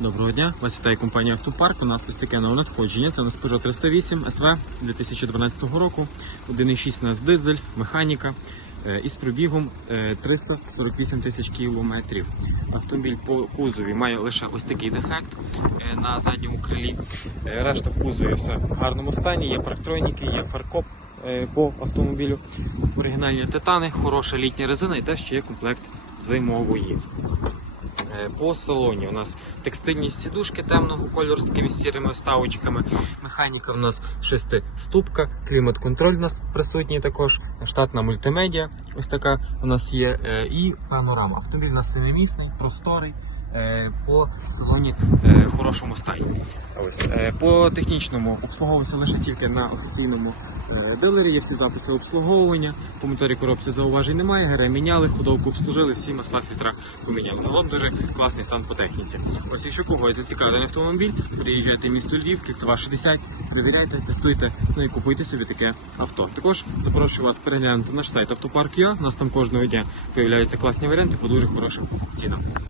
Доброго дня, вас вітає компанія Автопарк. У нас ось таке нове надходження. Це у нас Peugeot 308 SV 2012 року. 1,6 у нас дизель, механіка е, із пробігом е, 348 тисяч кілометрів. Автомобіль по кузові має лише ось такий дефект е, на задньому крилі. Е, Решта в кузові все в гарному стані. Є парктроніки, є фаркоп е, по автомобілю. Оригінальні титани, хороша літня резина і те, ще є комплект зимової. Е, По салоні у нас текстильні сідушки темного кольору з такими сірими вставочками. Механіка у нас шестиступка, клімат-контроль у нас присутній також, штатна мультимедіа. Ось така у нас є. е, І панорама. Автомобіль у нас семимісний, просторий. Е, По салоні е, в хорошому стані. Е, по технічному обслуговувався лише тільки на офіційному дилері. Є всі записи обслуговування. По моторі коробці зауважень немає. ГРМ міняли, ходовку обслужили, всі масла фільтра поміняли. Загалом дуже класний стан по техніці. Ось якщо когось зацікавлений автомобіль, приїжджайте в місто Львів, Кільцева 60, перевіряйте, тестуйте, ну і купуйте собі таке авто. Також запрошую вас переглянути наш сайт автопарк.ua. У нас там кожного дня появляються класні варіанти по дуже хорошим цінам.